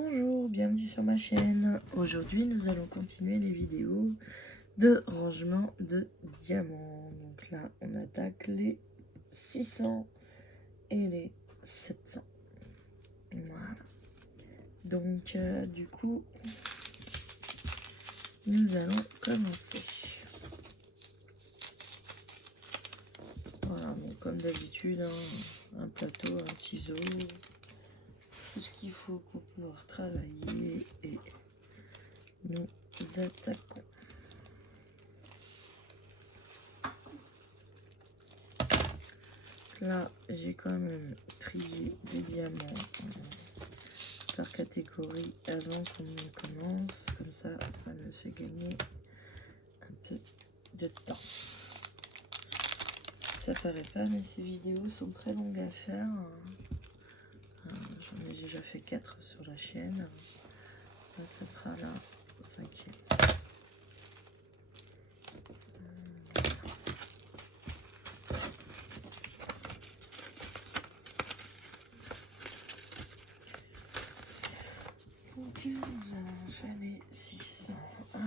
Bonjour, bienvenue sur ma chaîne. Aujourd'hui, nous allons continuer les vidéos de rangement de diamants. Donc là, on attaque les 600 et les 700. Voilà. Donc, du coup, nous allons commencer. Voilà, donc comme d'habitude, hein, un plateau, un ciseau, tout ce qu'il faut pour pouvoir travailler et nous attaquons. Là, j'ai quand même trié des diamants par catégorie avant qu'on ne commence. Comme ça, ça me fait gagner un peu de temps. Ça paraît pas, mais ces vidéos sont très longues à faire. J'en ai déjà fait 4 sur la chaîne. Là, ça sera la 5e. Donc, nous allons faire les 600. Alors,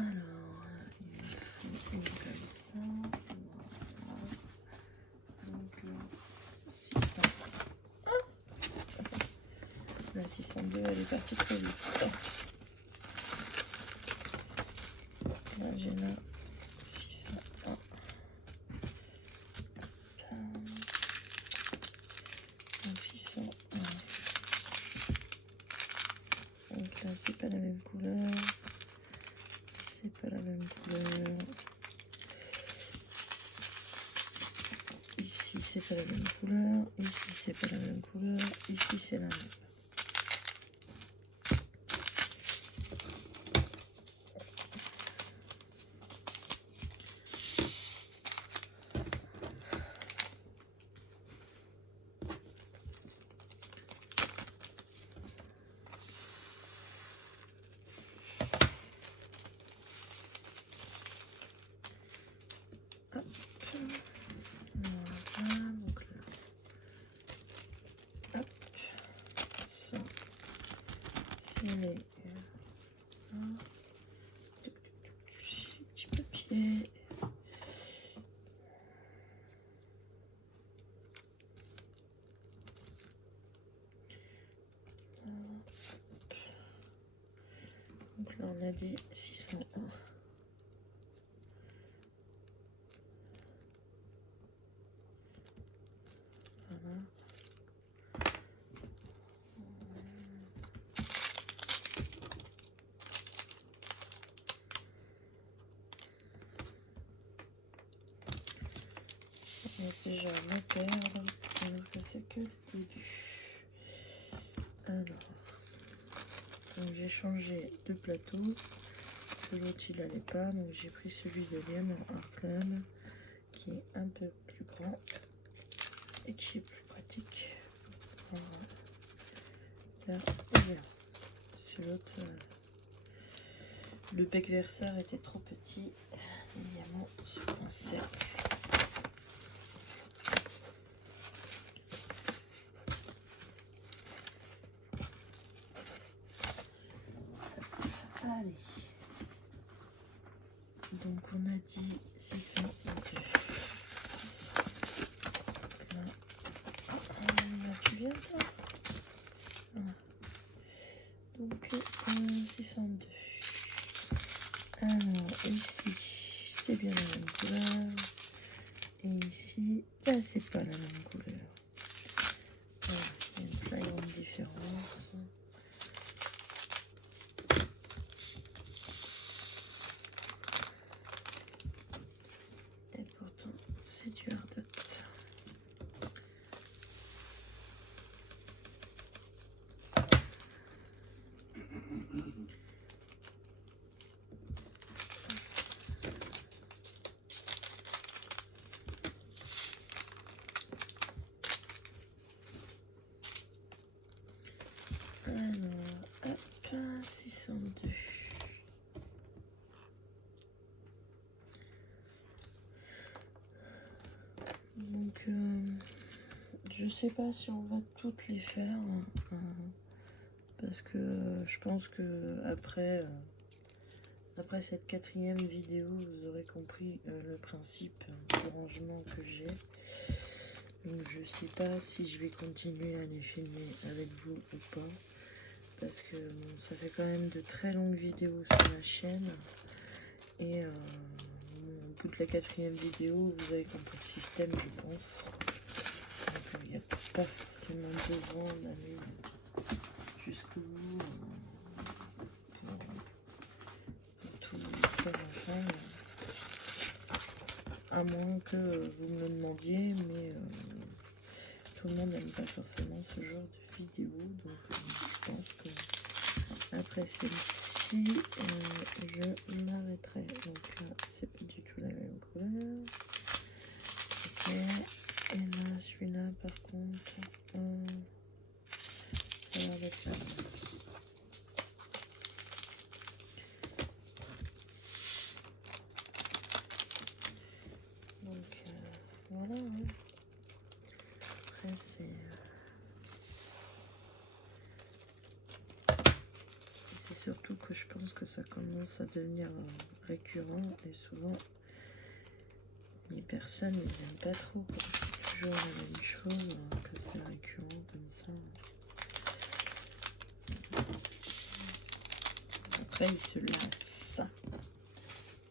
il me faut une comme ça. Voilà. Donc, là, 600. La 602, elle est partie trop vite. Là, j'ai la 601. La 601. Donc là, c'est pas la même couleur. C'est pas la même couleur. Ici, c'est pas la même couleur. Ici, c'est pas la même couleur. Ici, c'est la même. Petit papier. Donc là on a dit 601. Voilà. On va déjà me perdre, alors que c'est que le début. Alors, donc j'ai changé de plateau, parce que l'autre il n'allait pas, donc j'ai pris celui de Diamant Art Club, qui est un peu plus grand et qui est plus pratique. Voilà. Là, c'est l'autre. Le bec verseur était trop petit, les diamants se coinçaient. Allez, donc on a dit 602. Là, tu viens toi. Voilà. Donc 602. Alors ici, c'est bien la même couleur. Et ici, bah, c'est pas la même couleur. Voilà, il y a une flagrante différence. Et pourtant, c'est du ardot. Alors, hop, 602. Donc, je sais pas si on va toutes les faire, parce parce que je pense que après cette 4e vidéo, vous aurez compris le principe de rangement que j'ai. Donc je sais pas si je vais continuer à les filmer avec vous ou pas, parce que bon, ça fait quand même de très longues vidéos sur la chaîne, et au bout de la 4e vidéo, vous avez compris le système, je pense. Donc il n'y a pas forcément besoin d'aller jusqu'au bout pour tout faire ensemble, à moins que vous me le demandiez, mais tout le monde n'aime pas forcément ce genre de vidéo, donc je pense que après celle-ci, je m'arrêterai. Donc là, c'est pas du tout la même couleur. Ok, et là, celui-là, par contre, ça a l'air d'être là. Donc voilà, hein. Après c'est surtout que je pense que ça commence à devenir récurrent, et souvent les personnes ils aiment pas trop quand c'est toujours la même chose, que c'est récurrent comme ça. Après ils se lassent.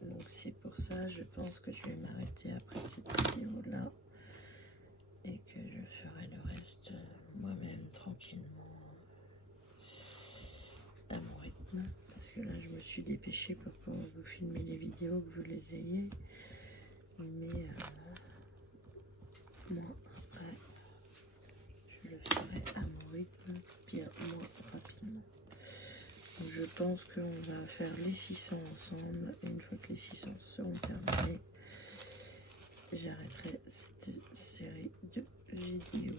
Donc c'est pour ça, je pense que je vais m'arrêter après cette vidéo là, et que je ferai le reste moi-même tranquillement à mon rythme, parce que là je me suis dépêchée pour pouvoir vous filmer les vidéos, que vous les ayez, mais moi après je le ferai à mon rythme, bien moins rapidement. Donc je pense qu'on va faire les 600 ensemble, et une fois que les 600 seront terminés, j'arrêterai cette série de vidéos,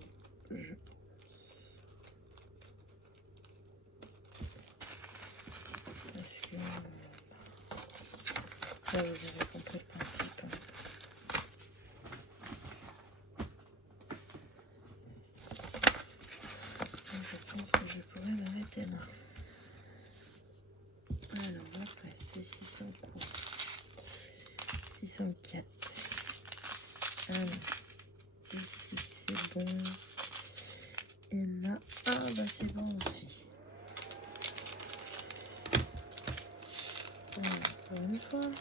je pense. Parce que là, vous avez compris le principe. Donc, je pense que je pourrais m'arrêter là. Alors après, c'est 600 quoi, 604. Alors, ici c'est bon. Et là, ah bah c'est bon aussi. Alors, pour une fois.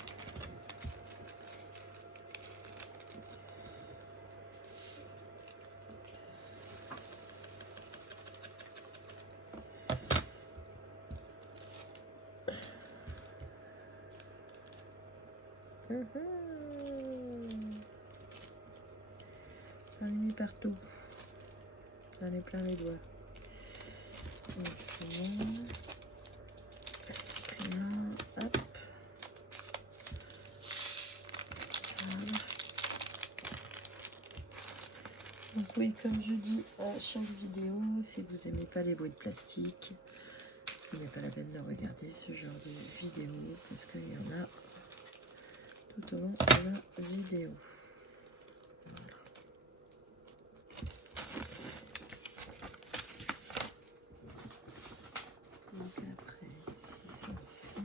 J'en ai partout. J'en ai plein les doigts. Donc, c'est bon. Puis là, hop. Voilà. Donc oui, comme je dis à chaque vidéo, si vous n'aimez pas les bruits de plastique, ce n'est pas la peine de regarder ce genre de vidéo, parce qu'il y en a tout au long de la vidéo. Voilà. Donc après 605.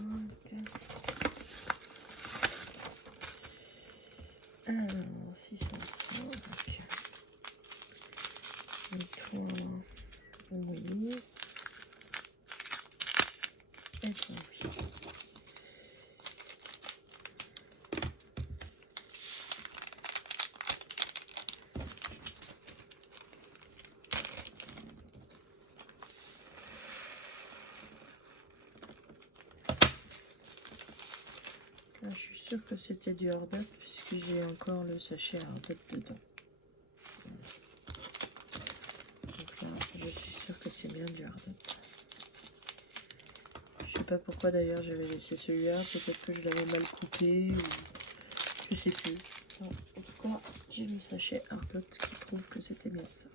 Alors 605. Et toi, oui. Et toi, oui. Là, je suis sûre que c'était du hors-date, puisque j'ai encore le sachet hors-date dedans. Donc là, je suis sûre que c'est bien du hors-date. Je sais pas pourquoi d'ailleurs j'avais laissé celui-là, peut-être que je l'avais mal coupé, ou je sais plus. Non, en tout cas, j'ai le sachet hors-date qui prouve que c'était bien ça.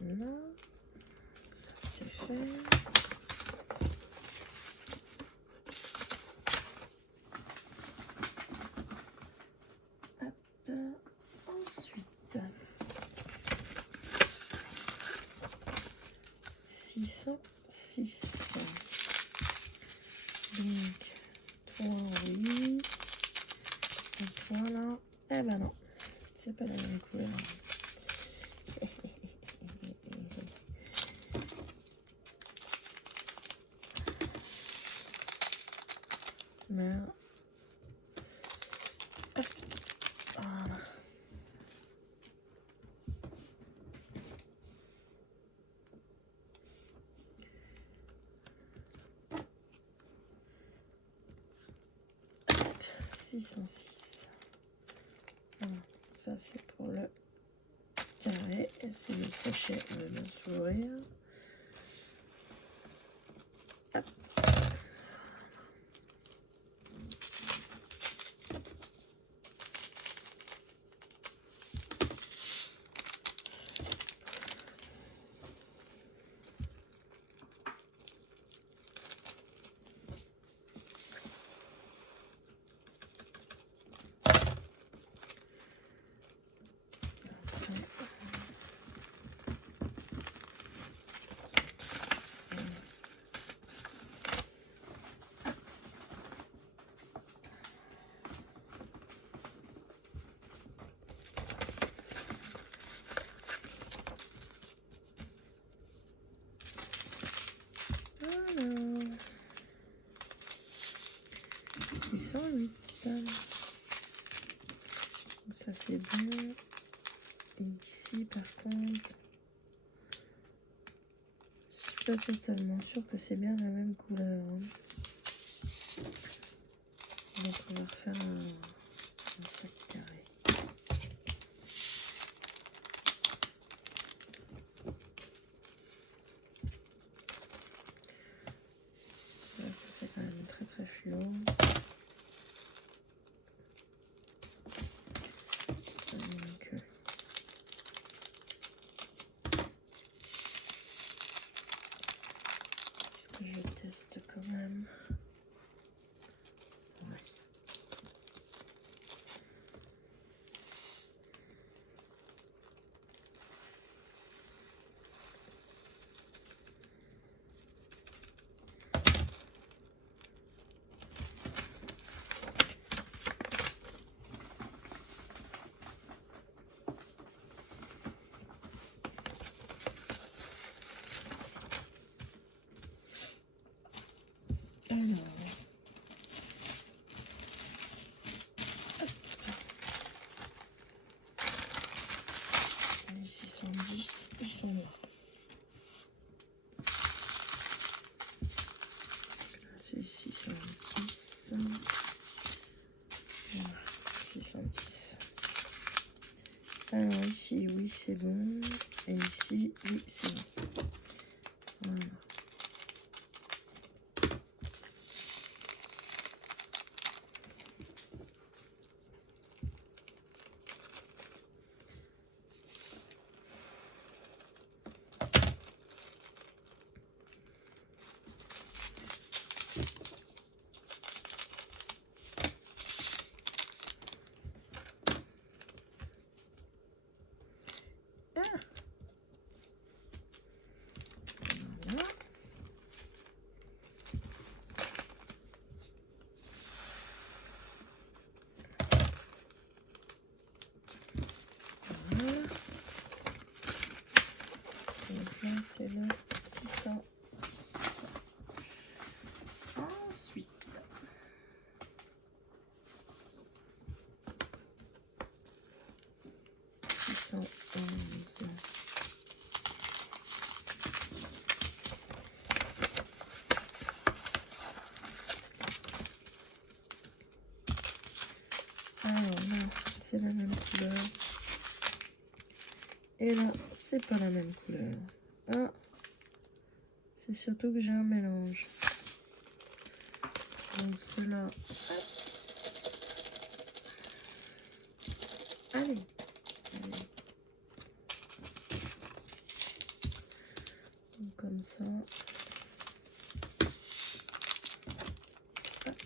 Là, ça c'est fait. Hop. Ensuite, ça, 6. Donc, 3, oui. Et 3 là, eh ben non, c'est pas la même couleur. Merde. Voilà. Hop, 606. Voilà. Ça c'est pour le carré et c'est le sachet de bien s'ouvrir. Hop. Alors, 608. Donc ça c'est bon. Et ici par contre, je suis pas totalement sûre que c'est bien la même couleur. Donc on va refaire un sac carré. Là, ça fait quand même très très fluo. Donc, est-ce que je teste quand même? Ouais. Alors, les 610, ils sont là. C'est 610. Voilà, 610. Alors ici, oui, c'est bon. Et ici, oui, c'est bon. Voilà. Voilà. Voilà. Donc là, c'est le 600. Ensuite, alors là, c'est la même couleur. Et là, c'est pas la même couleur. Ah, c'est surtout que j'ai un mélange. Donc cela. Allez. Allez. Donc, comme ça. Hop.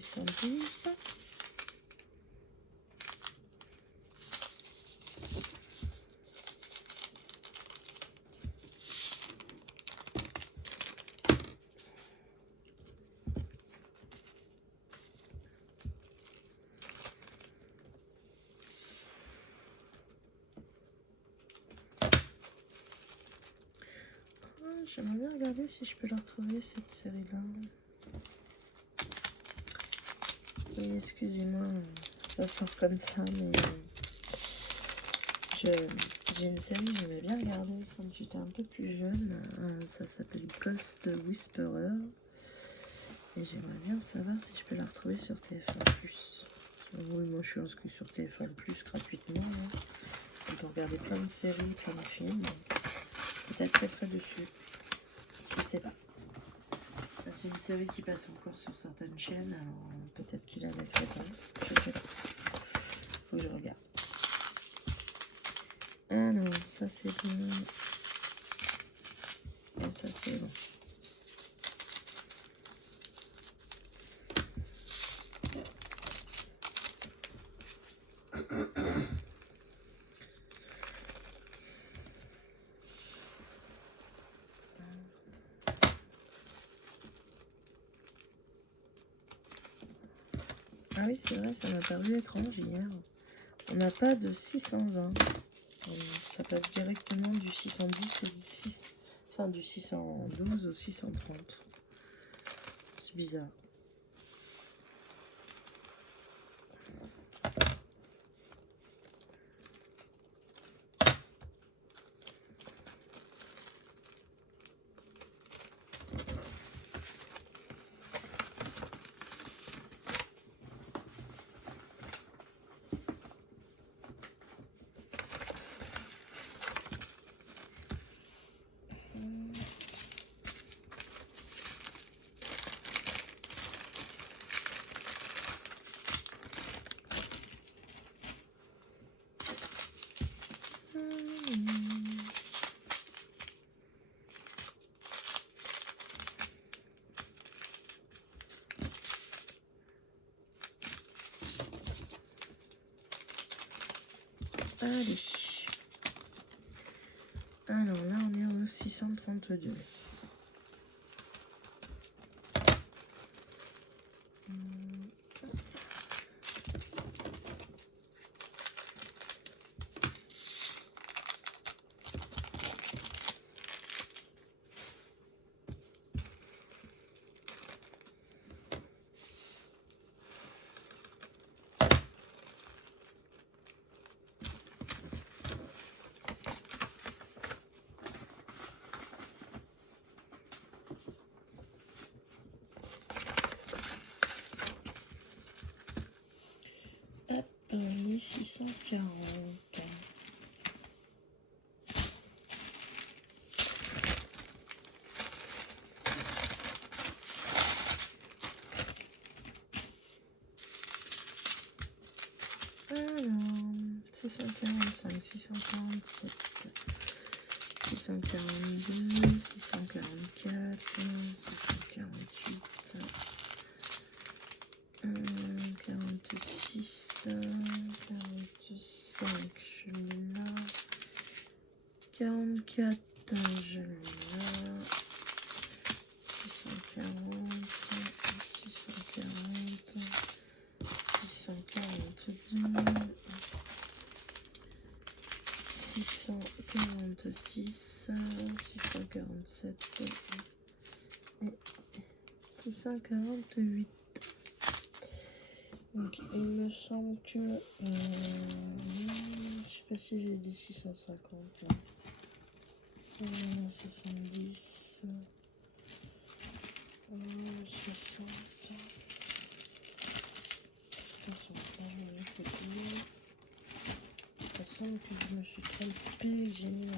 612. J'aimerais bien regarder si je peux la retrouver cette série-là. Oui, excusez-moi, ça sort comme ça, mais j'ai une série que j'aimais bien regarder quand j'étais un peu plus jeune. Ça s'appelle Ghost Whisperer. Et j'aimerais bien savoir si je peux la retrouver sur TF1+. Oui, moi je suis inscrit sur TF1+, gratuitement. Hein. On peut regarder plein de séries, plein de films. Peut-être qu'elle serait dessus. Je sais pas. C'est une série qui passe encore sur certaines chaînes, alors peut-être qu'il la mettrait pas. Je sais pas. Faut que je regarde. Ah non, ça c'est bon. Et ça c'est bon. Ah oui, c'est vrai, ça m'a paru étrange hier. On n'a pas de 620. Ça passe directement du 610 du 612 au 630. C'est bizarre. Allez. Alors là, on est au 632. Les 640. Alors, 645, 647, 642, 644, 648, 46, 45, je le mets là, 44, je le mets là, 640, 640, 642, 646, 647 et 648. Donc il me semble que je sais pas si j'ai dit 650 là. 70 60 il me semble que je me suis trompée, j'ai mis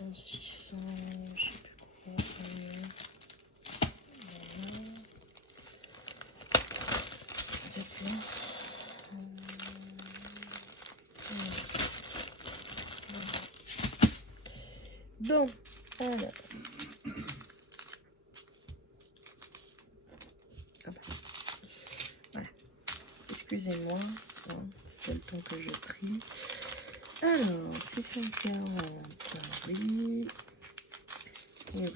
en 600, je sais plus quoi. Voilà. Peut-être là. Bon, alors. Ah bah. excusez-moi, hein, c'est pas le temps que je trie. Alors, 640, oui, et oui.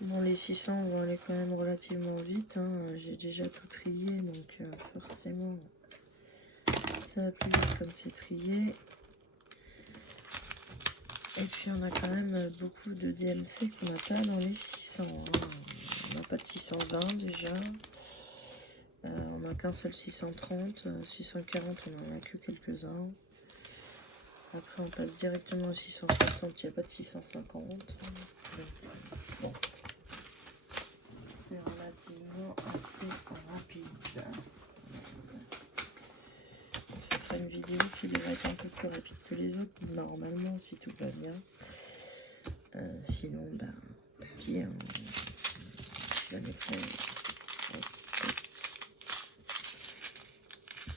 Bon, les 600 vont aller quand même relativement vite, hein. J'ai déjà tout trié, donc forcément, ça va plus vite comme c'est trié. Et puis on a quand même beaucoup de DMC qu'on n'a pas dans les 600. Hein. On n'a pas de 620 déjà. On n'a qu'un seul 630. 640, on n'en a que quelques-uns. Après on passe directement au 660, il n'y a pas de 650. Donc, bon. C'est relativement assez rapide. Ce sera une vidéo qui devrait être un peu plus rapide que les autres, normalement, si tout va bien. Sinon, ben, tant pis, hein, je la mettrai. De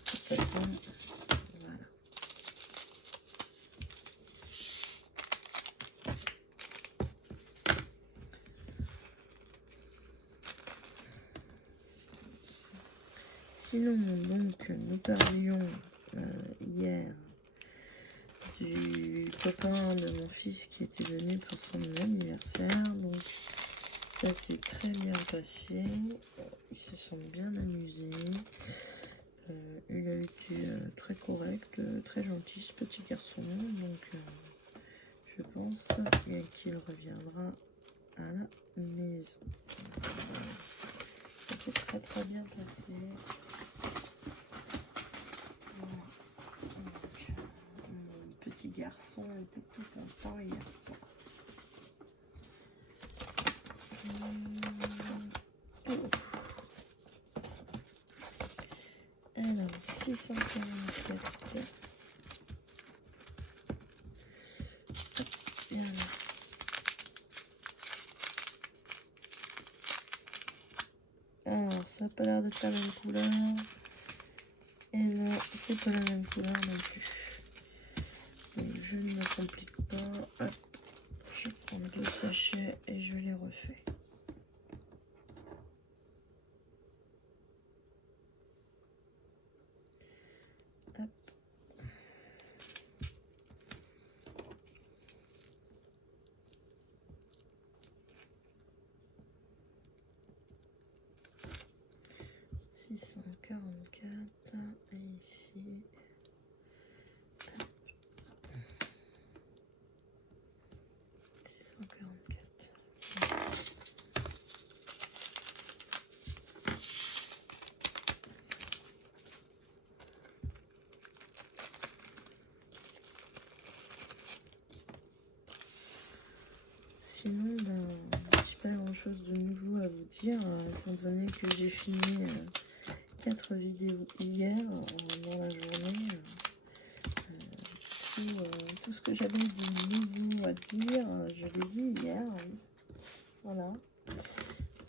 toute façon, voilà. Sinon, donc, nous parlions hier du copain de mon fils qui était venu pour son anniversaire. Donc, ça s'est très bien passé. Ils se sont bien amusés. Il a été très correct, très gentil ce petit garçon. Donc, je pense qu'il reviendra à la maison. Ça s'est très très bien passé. Petit garçon était tout content hier soir. Alors, 644. Et alors, ça n'a pas l'air d'être la même couleur. Et là, c'est pas la même couleur non plus. Donc, je ne me complique pas. Hop, je prends 2 sachets et je les refais. Hop. Et ici. Hop. 644. Sinon, ben, j'ai pas grand chose de nouveau à vous dire, étant donné que j'ai filmé 4 vidéos hier dans la journée. Tout ce que j'avais de nouveau à dire, je l'ai dit hier. Voilà.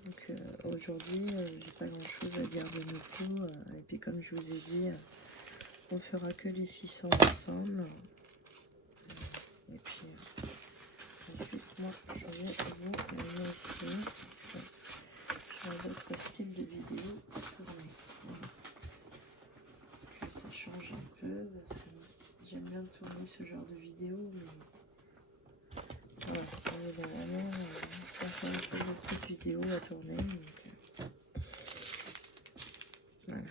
Donc aujourd'hui, j'ai pas grand chose à dire de nouveau. Et puis comme je vous ai dit, on fera que les 600 ensemble. Et puis ensuite, moi, je vais vous laisser. J'ai un autre style de vidéo à tourner. Que ça change un peu parce que j'aime bien tourner ce genre de vidéo, mais voilà, on est dans la mer, ça fait un peu beaucoup de vidéos à tourner, donc voilà. Là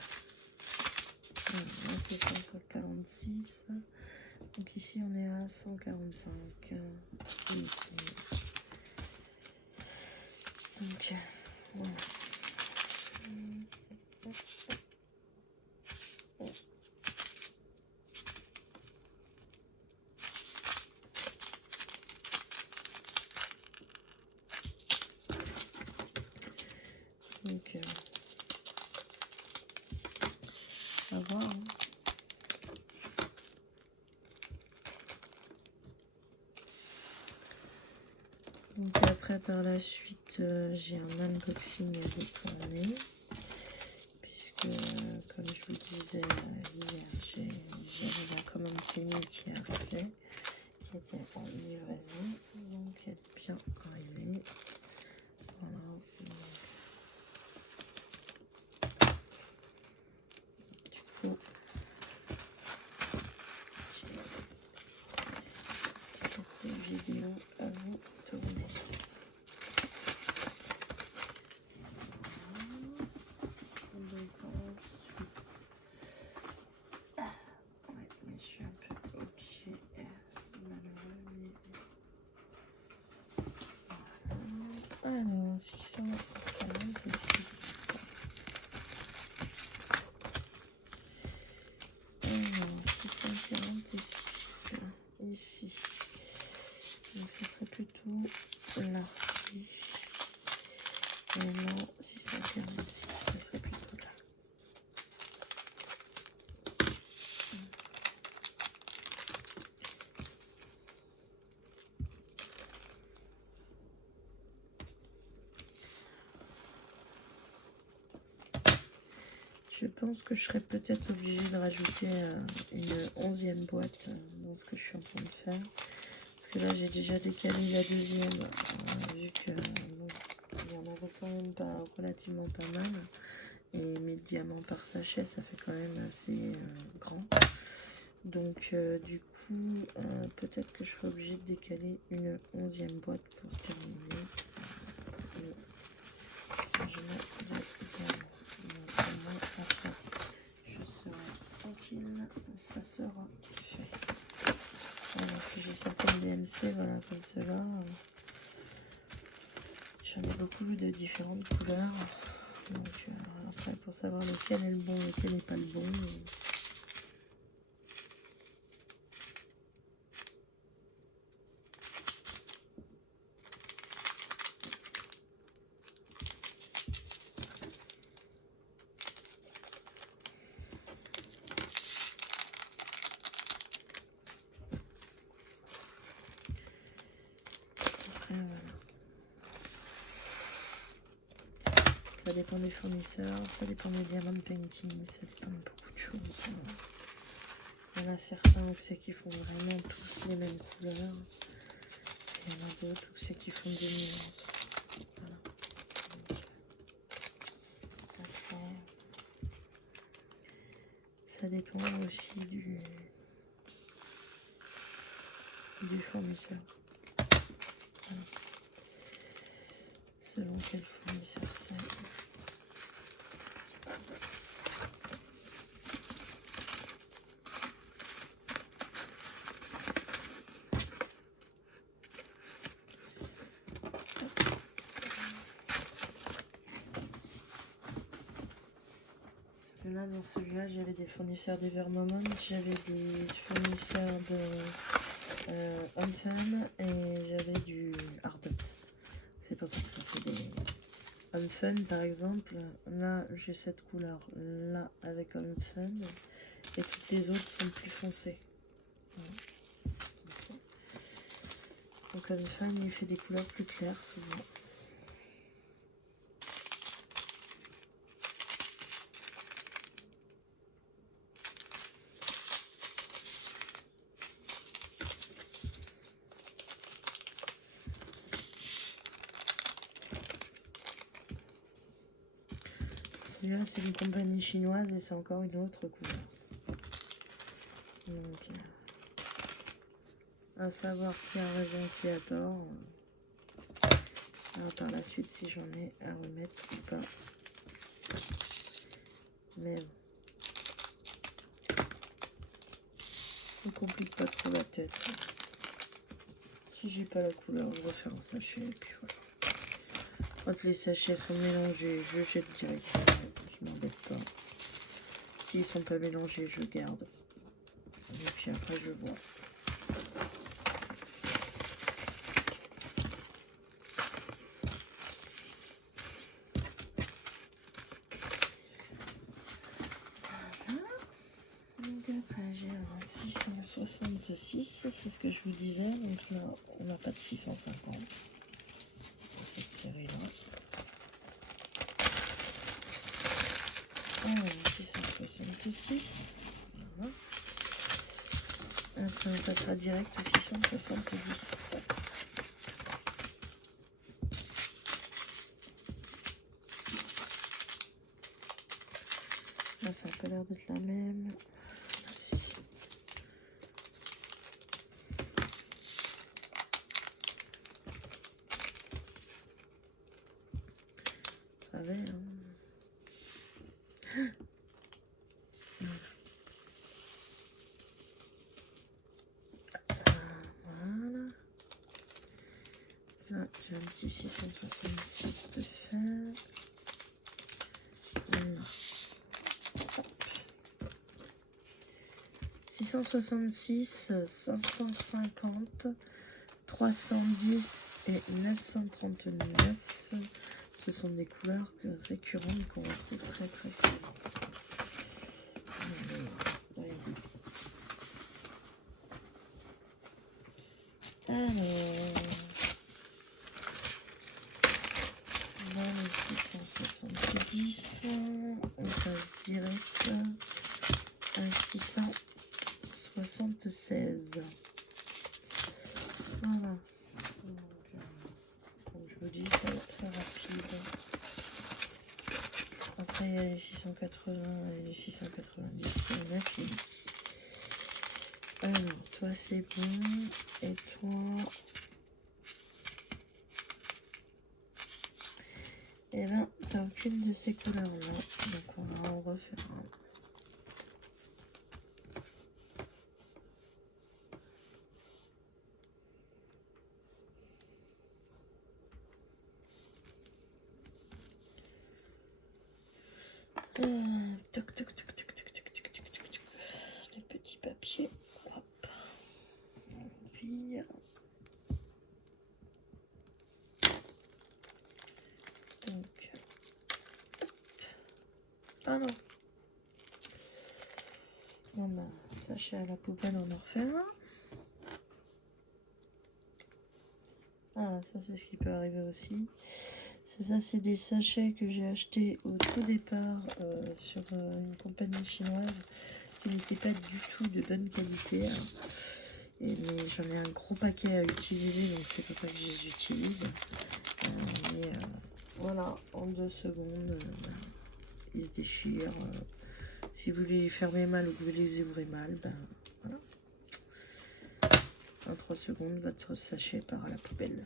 c'est 146, donc ici on est à 145, et ici. Donc voilà. Donc, à voir. Hein. Donc après, par la suite, j'ai un unboxing à tourner, puisque comme je vous disais hier, j'avais la commande Temu qui arrivait, qui était en livraison, donc elle est bien arrivée. Voilà. Du coup, j'ai cette vidéo à vous tourner. Alors, 646. Alors, 646. Ici. Donc, ce serait plutôt là. Et là, 646. Ce serait plutôt là. Je pense que je serais peut-être obligée de rajouter une 11e boîte dans ce que je suis en train de faire. Parce que là, j'ai déjà décalé la deuxième, vu que il y en avait quand même relativement pas mal. Et 1000 diamants par sachet, ça fait quand même assez grand. Donc, du coup, peut-être que je serai obligée de décaler une 11e boîte pour terminer le changement de diamant. Je serai tranquille, ça sera fait. Voilà, parce que j'ai certaines DMC, voilà, comme cela. J'en ai beaucoup de différentes couleurs. Donc après, pour savoir lequel est le bon, lequel n'est pas le bon. Ça dépend des fournisseurs, ça dépend des diamants painting, ça dépend de beaucoup de choses. Il y en a certains où c'est qui font vraiment tous les mêmes couleurs. Il y en a d'autres où c'est qui font des nuances. Voilà. Après, ça dépend aussi du fournisseur. Voilà. Selon quel fournisseur c'est. Là, dans celui-là, j'avais des fournisseurs d'Evermoment, j'avais des fournisseurs de Unfun et j'avais du Ardot. C'est pour ça que ça fait des Unfun, par exemple. Là, j'ai cette couleur là avec Unfun et toutes les autres sont plus foncées. Voilà. Donc Unfun, il fait des couleurs plus claires souvent. Celui-là, c'est une compagnie chinoise et c'est encore une autre couleur. Donc, à savoir qui a raison, qui a tort. Alors, par la suite, si j'en ai à remettre ou pas. Mais bon. Ne complique pas trop la tête. Si j'ai pas la couleur, je refais un sachet et puis voilà. Quand les sachets sont mélangés, je jette directement. Je m'embête pas. S'ils sont pas mélangés, je garde. Et puis après, je vois. Voilà. Donc après, j'ai un 666. C'est ce que je vous disais. Donc là, on n'a pas de 650 pour cette série-là. Alors, 666. Voilà. Après, on passera direct au 670. Là, ça n'a pas l'air d'être la même. Si. Ça va, hein. Voilà. Là, j'ai un petit 666 de fer. Voilà. 666, 550, 310 et 939. Ce sont des couleurs récurrentes qu'on retrouve très souvent. Alors, dans les 670, on passe direct à 676. Voilà. Donc, comme je vous dis, ça va être très rapide. Après, il y a les 680 et les 690, c'est on a fini. Alors, toi, c'est bon. Et toi... Et là, t'as aucune de ces couleurs-là. Donc, on va en refaire un. Toc, toc, toc, toc, toc, toc, toc, toc, toc, toc. Les petits papiers. Hop. On vire. Donc. Ah non. Bon bah, sachet à la poubelle, on en refait un. Ah, ça c'est ce qui peut arriver aussi. Ça c'est des sachets que j'ai achetés au tout départ sur une compagnie chinoise qui n'était pas du tout de bonne qualité. Hein. Mais j'en ai un gros paquet à utiliser, donc c'est pour ça que je les utilise. Voilà, en 2 secondes, ils se déchirent. Si vous les fermez mal ou que vous les ouvrez mal, ben voilà. En 3 secondes, votre sachet part à la poubelle.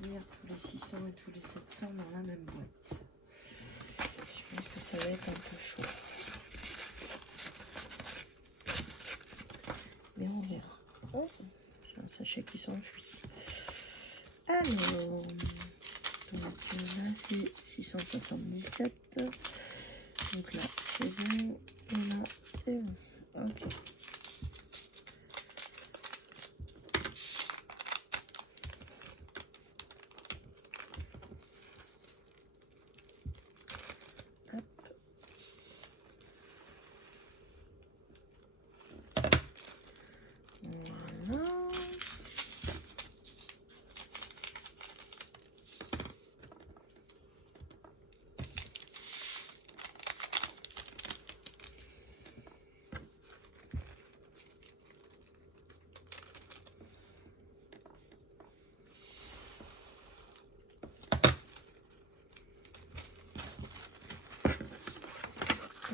Tous les 600 et tous les 700 dans la même boîte. Je pense que ça va être un peu chaud. Mais on verra. Oh, j'ai un sachet qui s'enfuit. Alors, donc là c'est 677. Donc là c'est bon. Et là c'est bon. Ok.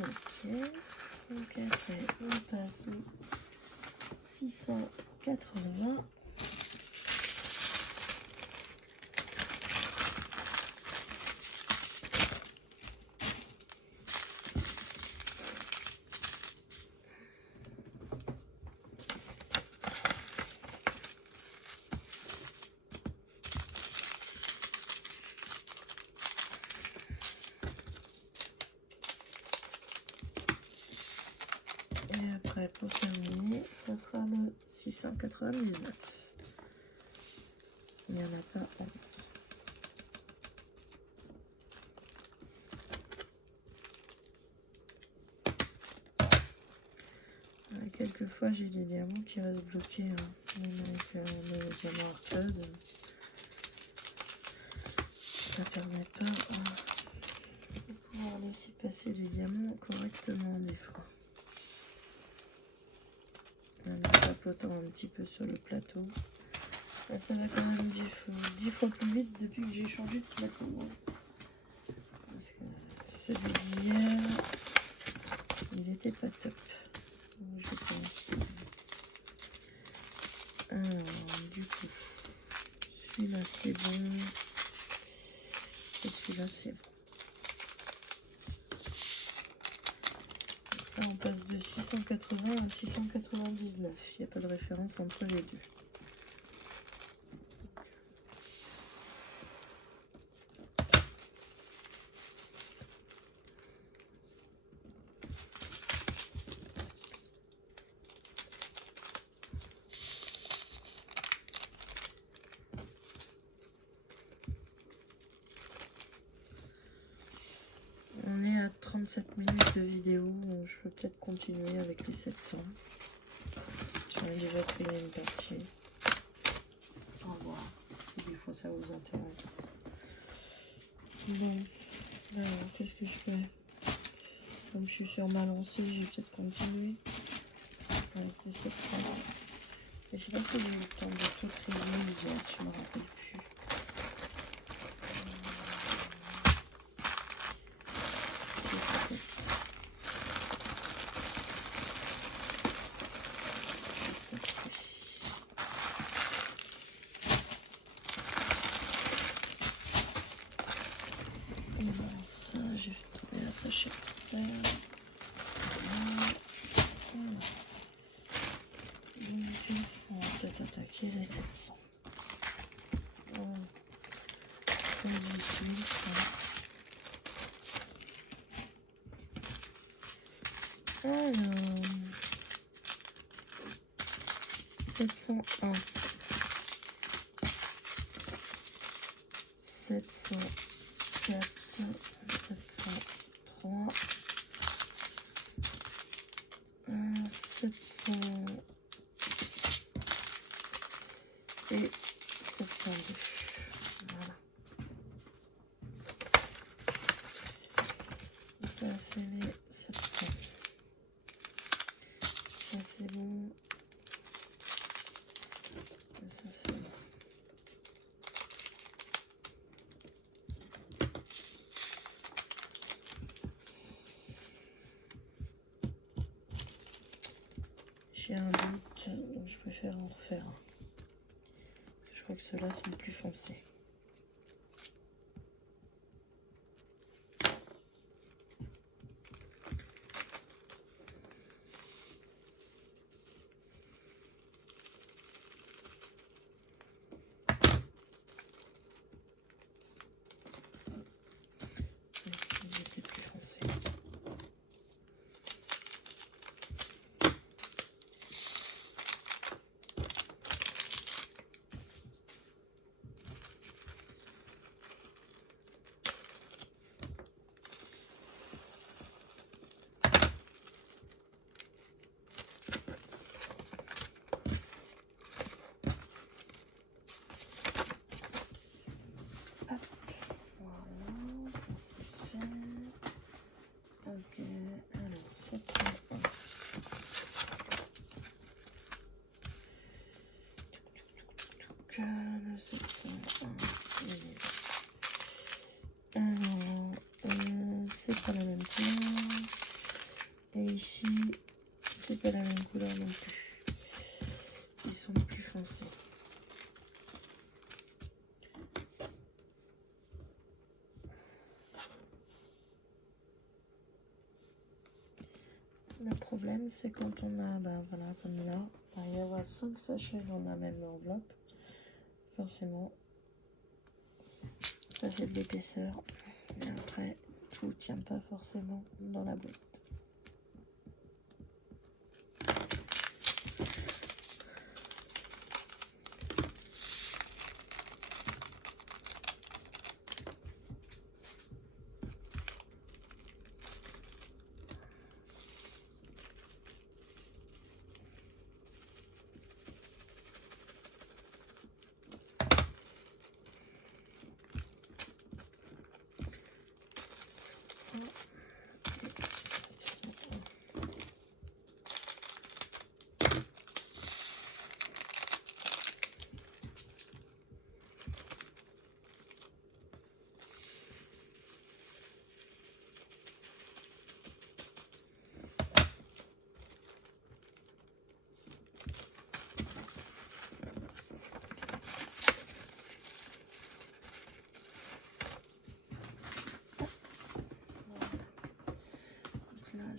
Ok, donc après on passe au 680. pour terminer, ça sera le 699. Il n'y en a pas un. Quelquefois j'ai des diamants qui restent bloqués, hein. Même avec le diamant arcade, ça permet pas de pouvoir laisser passer les diamants correctement des fois. En tapotant un petit peu sur le plateau. Là, ça va quand même 10 fois plus vite depuis que j'ai changé de plateau. Parce que celui d'hier, il était pas top. Je pense. Alors, du coup, celui-là c'est bon. Et celui-là c'est bon. Là, on passe de 680 à 699. Il n'y a pas de référence entre les deux. On est à 37 minutes de vidéo. Je peux peut-être continuer avec les 700. J'en ai déjà pris une partie. Au revoir. Si des fois ça vous intéresse. Bon, alors qu'est-ce que je fais? Comme je suis sur ma lancée, je vais peut-être continuer avec les 700. Et je sais pas si j'ai eu le temps de tout trier, je me rappelle plus. Et bien ça, j'ai fait trouver un sachet par terre. Voilà. Donc, on va peut-être attaquer les 700. Voilà. Comme j'y suis, alors, 701, 704, 703, 700 et 702. Voilà. Donc là, c'est les 700. Ça, c'est bon. Ça, c'est bon. J'ai un doute, donc je préfère en refaire un. Je crois que ceux-là sont plus foncés. Ils étaient plus foncés. Ok, alors 701. Le 701. Alors, c'est pas la même couleur. Et ici, c'est pas la même couleur non plus. Ils sont plus foncés. Le problème, c'est quand on a, voilà, comme là, il va y avoir 5 sachets dans la même enveloppe. Forcément, ça fait de l'épaisseur. Et après, tout tient pas forcément dans la boîte.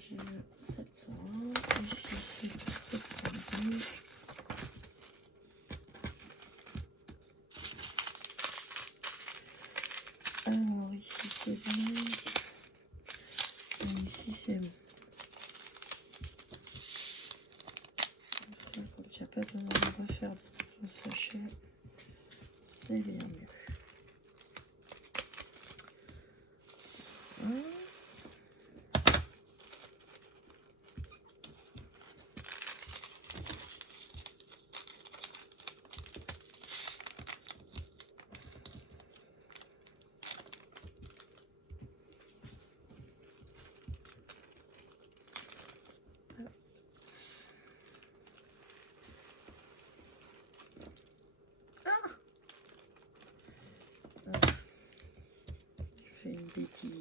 J'ai le 701, ici c'est le 702. Alors ici c'est bon, et ici c'est bon. Ça, quand il n'y a pas besoin de refaire un sachet, c'est bien mieux. Je fais une bêtise.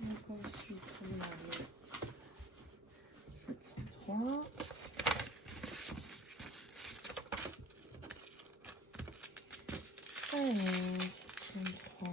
Donc ensuite on a le 703. Alors 703.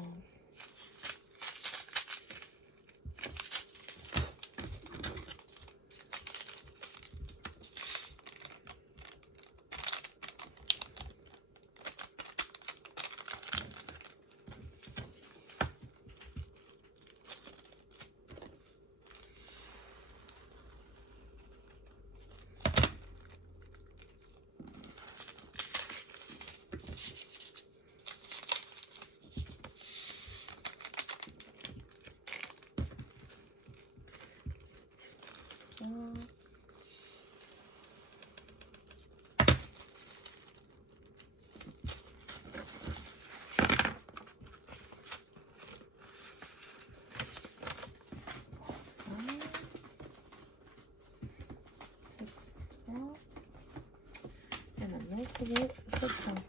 Et maintenant c'est le 704.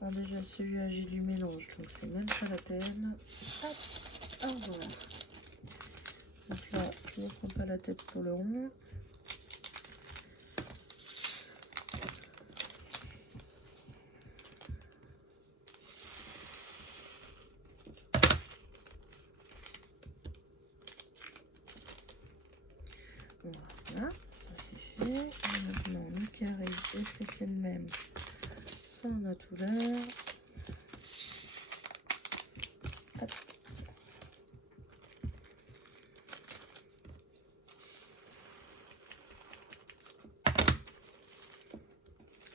Alors déjà celui-là j'ai du mélange donc c'est même pas la peine. Hop, au revoir. Donc là je ne prends pas la tête pour le rond. Voilà, ça c'est fait. Et maintenant le carré, est-ce que c'est le même? Ça on a tout l'air. Hop.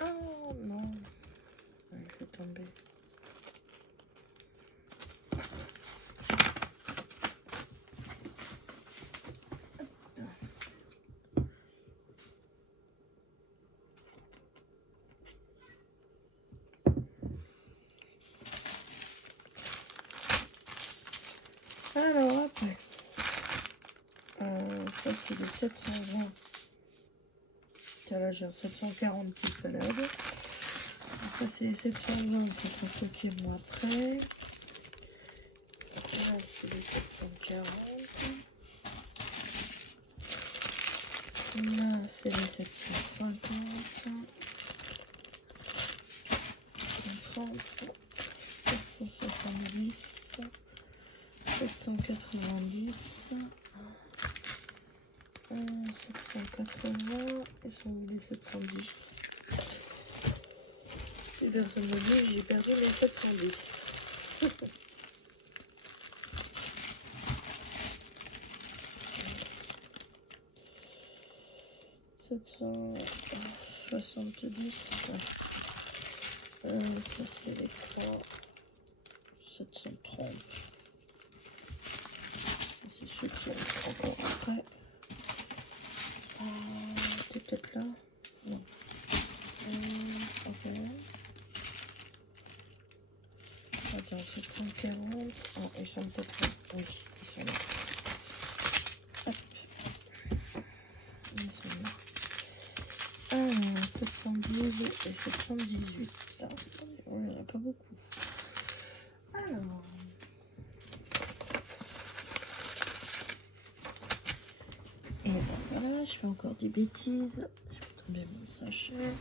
Oh non, il fait tomber. Alors après, ça c'est le 720. Car là j'ai un 740 qui se balade. Donc ça c'est les 720, ça sera ceux qui vont après. Là c'est les 740. Là c'est les 750. 730. 770. 790, 780, et sont où les 710? Et personne ne me dit, j'ai perdu les 710. 770, ça c'est les 3, 730. ceux qui arrivent encore après. C'est peut-être là. Non. Ok. Attends, 740. Oh, ils sont peut-être là. Oui, ils sont là. Hop. Ils sont là. Alors, 712 et 718. Il n'y en a pas beaucoup. Alors. Et ben voilà, je fais encore des bêtises. Je vais tomber mon sachet.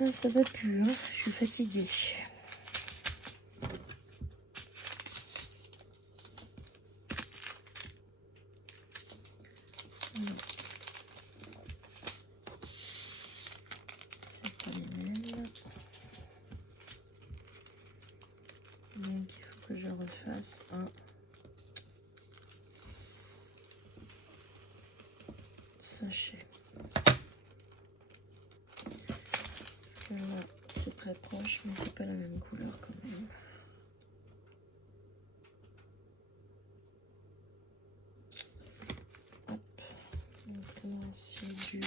Ah, ça va plus, hein. Je suis fatiguée. Non. C'est pas les mêmes. Donc il faut que je refasse un sachet. Parce que là, c'est très proche, mais c'est pas la même couleur quand même. Hop. Donc là, c'est du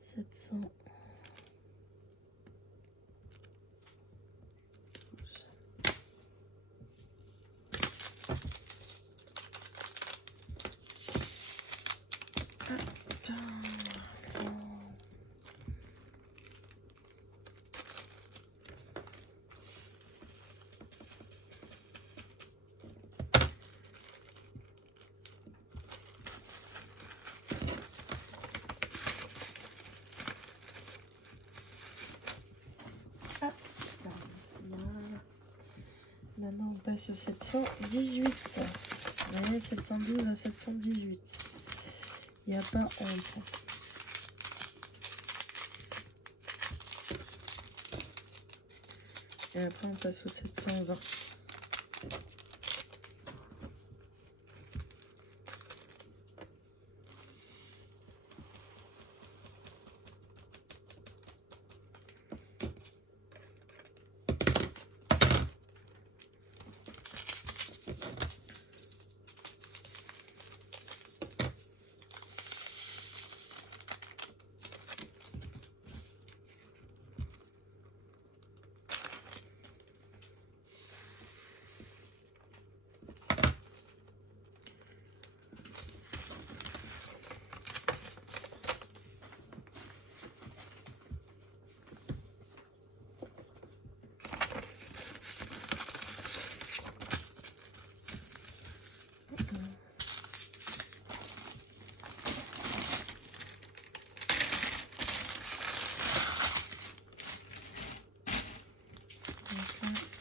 700. Maintenant on passe au 718. Vous voyez, 712 à 718. Il n'y a pas honte. Et après on passe au 720.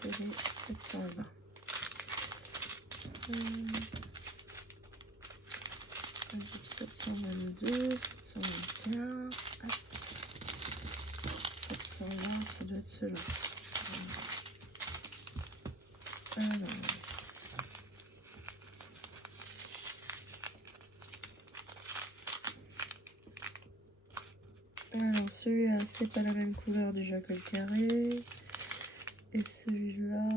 C'est les 720. 722, 721, 720, ça doit être cela. Alors celui-là, c'est pas la même couleur déjà que le carré. Et celui-là,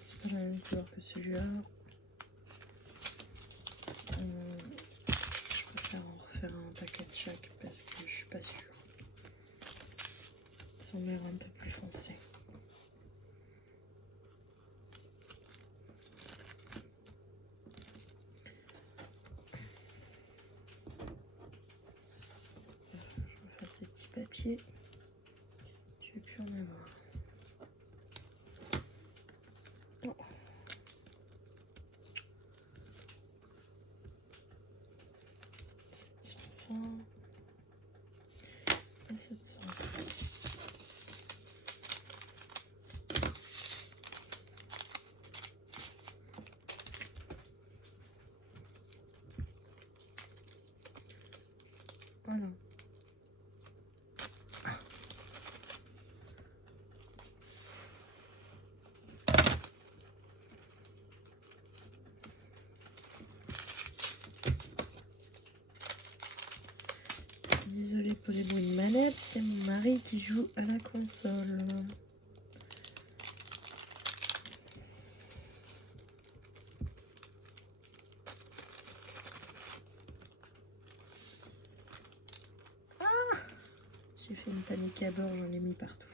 c'est pas la même couleur que celui-là. Je préfère en refaire un paquet de chaque parce que je suis pas sûre. Ça m'a l'air un peu plus foncé. Je refasse ces petits papiers. Je vais plus en avoir. Oh. Et 700. Voilà. Désolée pour les bruits de manette, c'est mon mari qui joue à la console. panique à bord, j'en ai mis partout.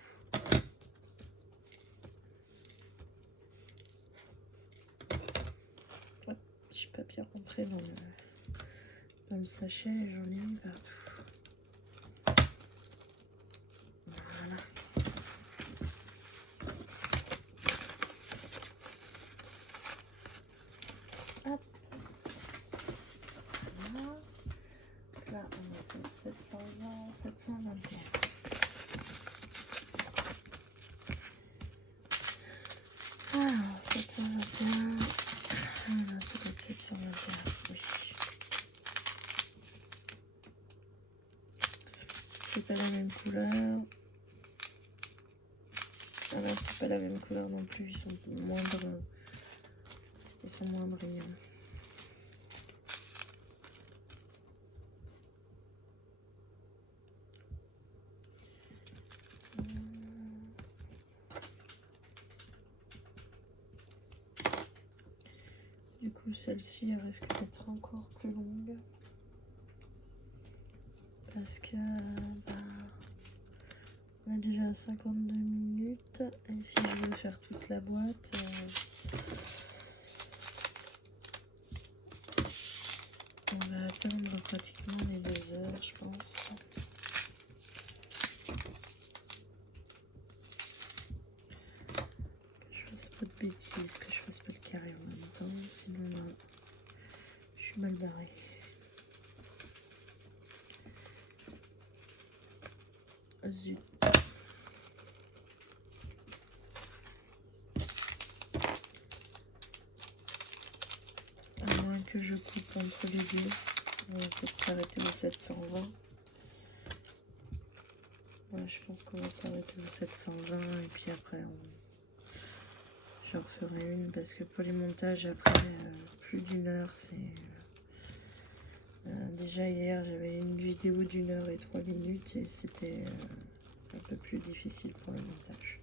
Ouais, j'ai pas bien rentré dans le sachet et j'en ai mis partout. Voilà. Hop. Voilà. Là, on a fait 720, 721. Alors, 721. Voilà, ça doit être 721. Oui. C'est pas la même couleur. Ah là, c'est pas la même couleur non plus. Ils sont moins brillants. Du coup, celle-ci, elle risque d'être encore plus longue. Parce que on a déjà 52 minutes. Et si je veux faire toute la boîte, on va atteindre pratiquement les 2 heures, je pense. Que je fasse pas de bêtises, que je fasse pas le carré en même temps, sinon je suis mal barrée. Zut. À moins que je coupe entre les deux. On va peut-être s'arrêter au 720. Ouais, je pense qu'on va s'arrêter au 720 et puis après j'en referai une parce que pour les montages après plus d'1 heure c'est... déjà hier j'avais une vidéo d'1 heure et 3 minutes et c'était un peu plus difficile pour le montage.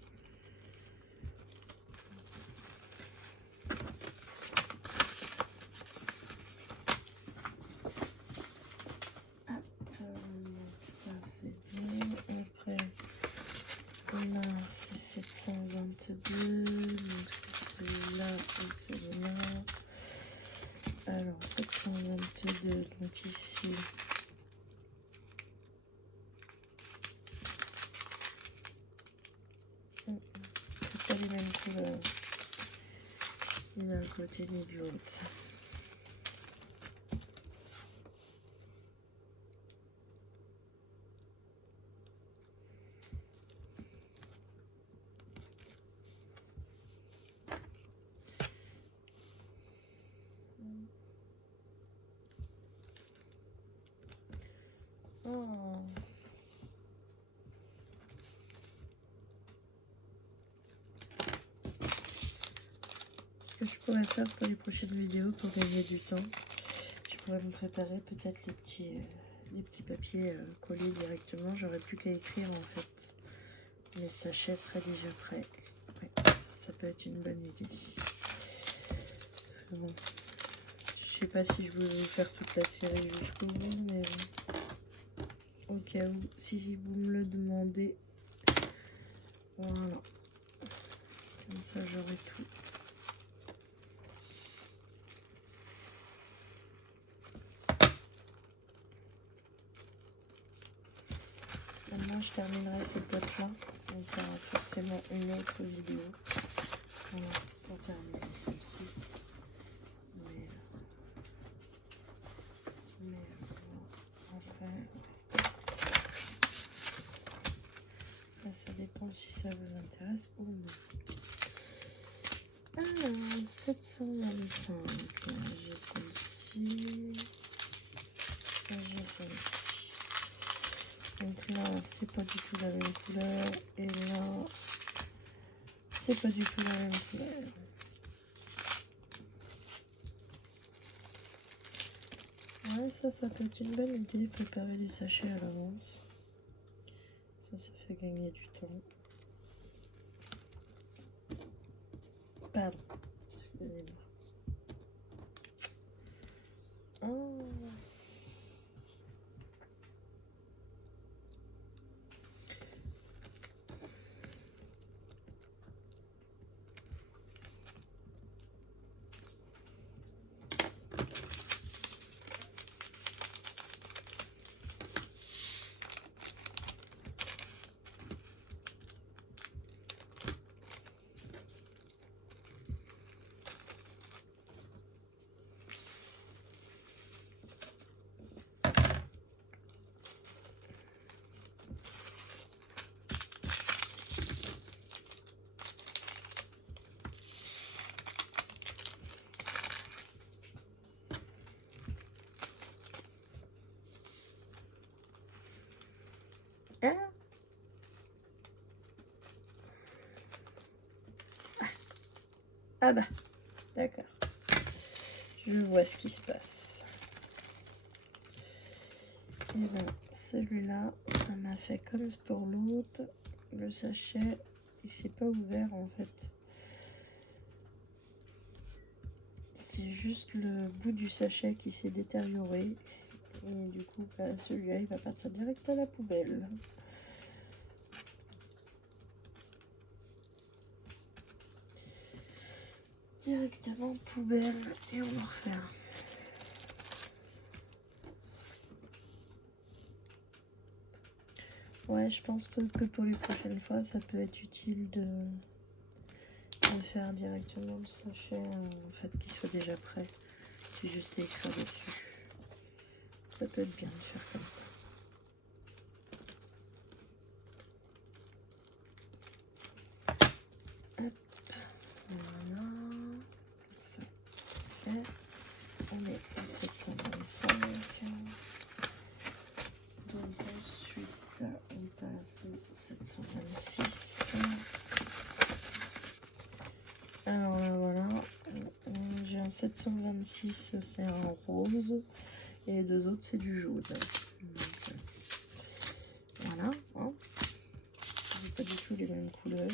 Ça c'est bien. Après on a c'est 722, donc c'est celui-là et celui-là. Alors 722, donc ici c'est pas les mêmes couleurs ni d'un côté ni de l'autre. Oh. Ce que je pourrais faire pour les prochaines vidéos pour gagner du temps, je pourrais me préparer peut-être les petits papiers collés directement. J'aurais plus qu'à écrire en fait. Mes sachets seraient déjà prêts. Ouais, ça peut être une bonne idée. Parce que bon, je sais pas si je veux faire toute la série jusqu'au bout, mais au cas où, si vous me le demandez, voilà. Comme ça, j'aurai tout. Maintenant, je terminerai cette boîte-là. On fera forcément une autre vidéo. Voilà, pour terminer celle-ci. Mais après, ça dépend si ça vous intéresse ou non. Alors, 725, j'ai celle-ci, j'ai celle-ci. Donc là, c'est pas du tout la même couleur, et là, c'est pas du tout la même couleur. Ouais, ça peut être une bonne idée, préparer les sachets à l'avance. Ça fait gagner du temps. Pardon, excusez-moi. Oh. Ah bah, d'accord. Je vois ce qui se passe. Et ben, celui-là, ça m'a fait comme pour l'autre. Le sachet, il s'est pas ouvert en fait. C'est juste le bout du sachet qui s'est détérioré. Et du coup, bah, celui-là, il va partir direct à la poubelle. Directement poubelle. Et on va refaire. Ouais, je pense que pour les prochaines fois, ça peut être utile de faire directement le sachet, en fait, qu'il soit déjà prêt. C'est juste à écrire dessus. Ça peut être bien de faire comme ça. Hop, voilà. Ça, c'est fait. On est au 725. Donc ensuite, on passe au 726. Alors là, voilà. J'ai un 726, c'est un rose. Et les deux autres, c'est du jaune. Donc, voilà. Hein. C'est pas du tout les mêmes couleurs.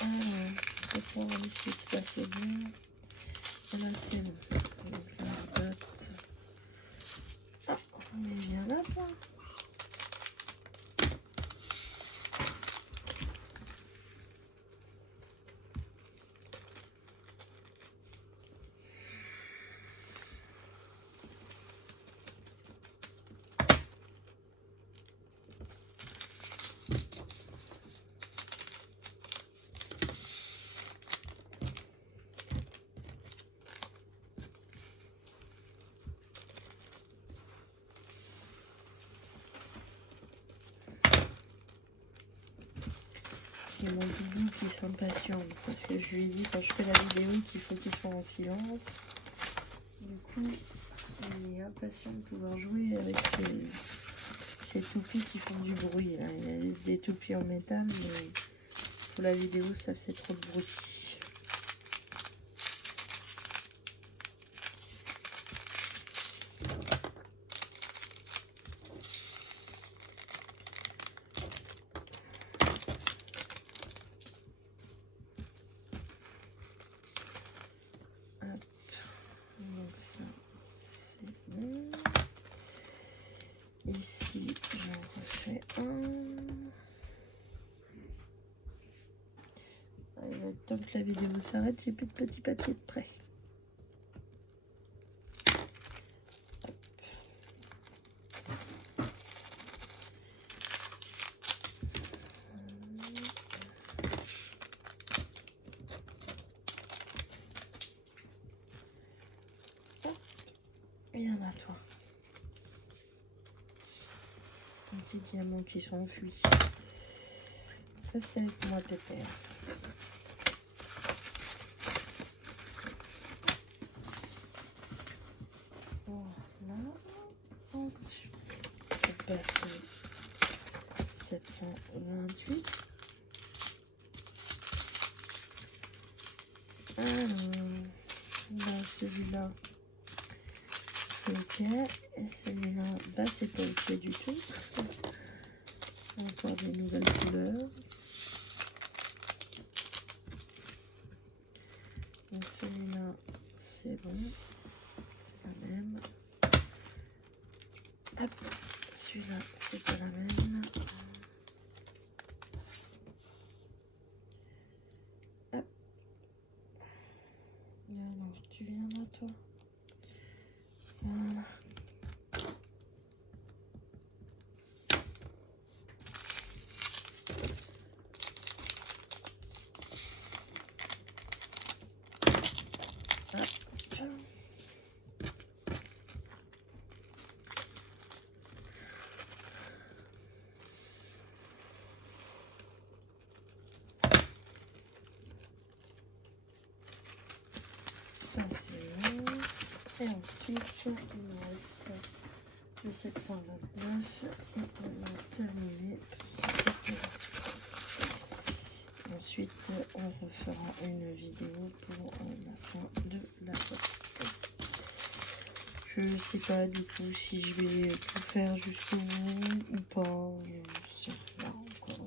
Alors, 726, là c'est bon. Et là c'est bon. Donc là, on note. Ah, on est bien là, quoi. J'ai mon doudou qui s'impatiente parce que je lui ai dit quand je fais la vidéo qu'il faut qu'il soit en silence. Du coup, il est impatient de pouvoir jouer avec ces toupies qui font du bruit. Là. Il y a des toupies en métal, mais pour la vidéo, ça fait trop de bruit. Donc ça, c'est bon. Ici, j'en refais un. Allez, tant que la vidéo s'arrête, j'ai plus de petits papiers de prêt. Viens là, toi. Un petit diamant qui s'enfuit. Reste avec moi, pépère. Voilà. Ensuite, on passe au 728. Alors, là, celui-là, c'est ok. Et celui-là, bah, c'est pas ok du tout. Encore des nouvelles couleurs. Donc celui-là, c'est bon. C'est la même. Hop. Celui-là, c'est pas la même. Hop. Et alors, tu viens là, toi. Voilà. Ça c'est bon. Et ensuite, il nous reste le 729 et on va terminer ce côté-là. Ensuite, on refera une vidéo pour la fin de la boîte. Je sais pas du coup si je vais tout faire jusqu'au bout ou pas. Je sais rien encore.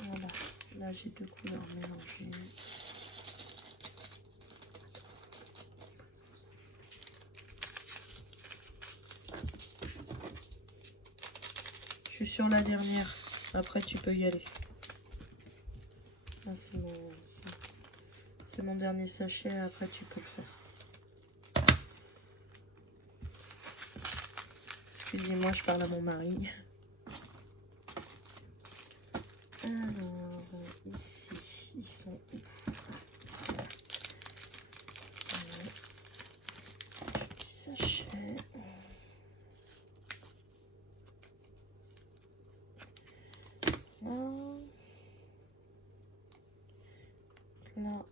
Voilà, là j'ai deux couleurs mélangées. Je suis sur la dernière. Après, tu peux y aller. Ah, c'est mon dernier sachet. Après, tu peux le faire. Excusez-moi, je parle à mon mari. Alors, ici, ils sont où? Petit sachet. Là,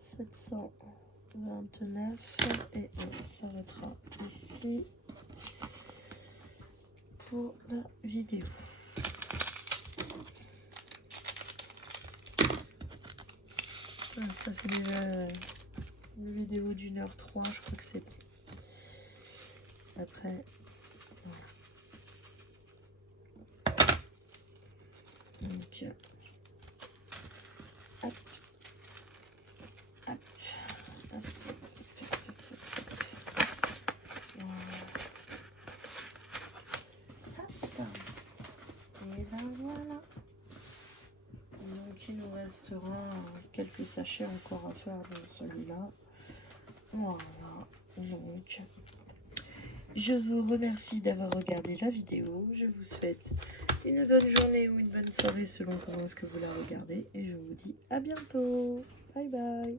729 et on s'arrêtera ici pour la vidéo. Ça fait déjà une vidéo d'1h03, je crois que c'est bon. Après, voilà. Donc, hop, hop, hop, voilà. Hop. Et ben voilà. Donc il nous restera quelques sachets encore à faire dans celui-là. Voilà. Donc je vous remercie d'avoir regardé la vidéo. Je vous souhaite une bonne journée ou une bonne soirée selon comment est-ce que vous la regardez. Et je vous dis à bientôt. Bye bye.